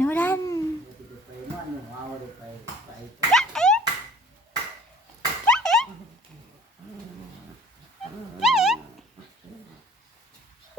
ನೋಡನ್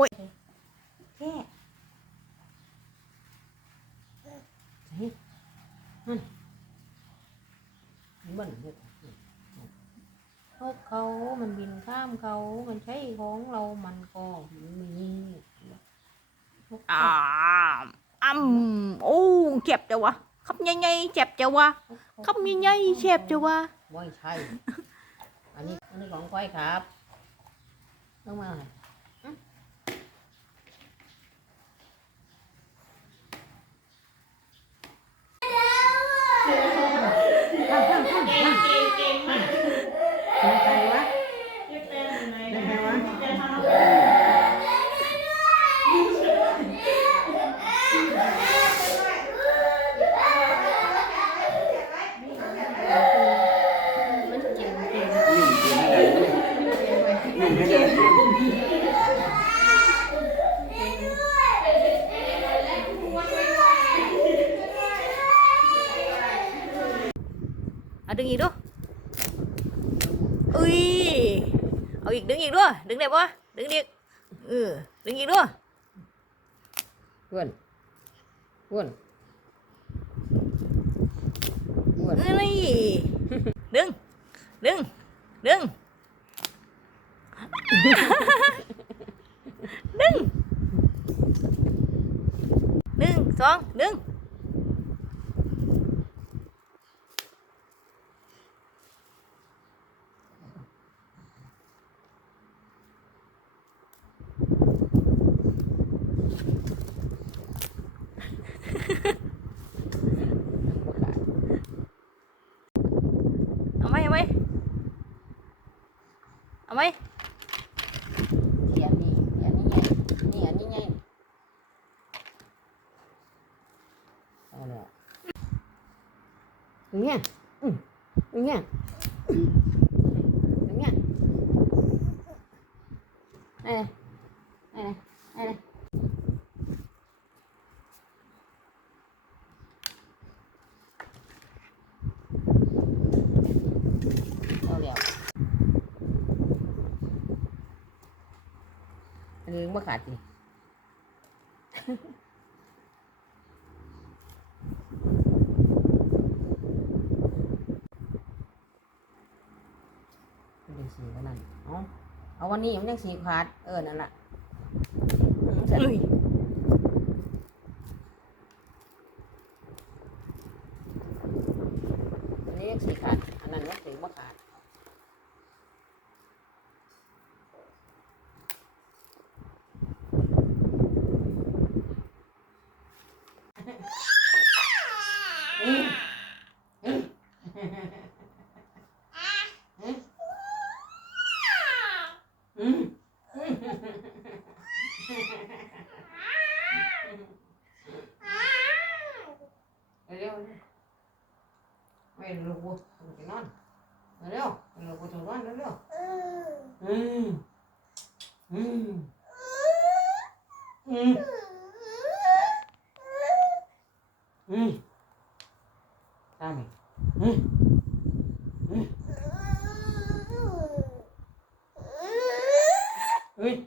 Ôi. Thế. Thế. Hân. Bẩn thiệt. Thôi cậu, mình bình cam cậu, mình thấy con lâu mình còn mình. À. ค่มันพวกเขามันบินข้ามเขามันใช้ของเรามันก็ไม่มีพวกอ่าอ่ำโอ้เจ็บจังวะคำใหญ่ๆเจ็บจังวะคำใหญ่ๆเจ็บจังวะไม่ใช่ อันนี้อันนี้ของก้อยครับต้องมาอะไรเป็นใครวะเป็นใครวะ มันเจ็บเจ็บ นี่เป็นอะไรนี่เป็นอะไร เอา ดึงอีกดูอุ้ยเอาอีกดึงอีกด้วยดึงได้ปะดึงอีกเออดึงอีกด้วยอ้วนอ้วนอ้วนเอ้ยดึงดึงดึงดึงหนึ่งสองดึง ไหม เสียนี่เสียนี่ไงนี่อันนี้ไงเอาละอย่างเงี้ยอืมอย่างเงี้ยอย่างเงี้ยไอ้ไอ้ไอ้เอ อันนี้ยังไม่ขาดสิเป็นสีก็นั่น เอาเอาวันนี้มันยังสีขาด เออ นั่นแหละเสร็จ Né? leo, nó leo. Hey.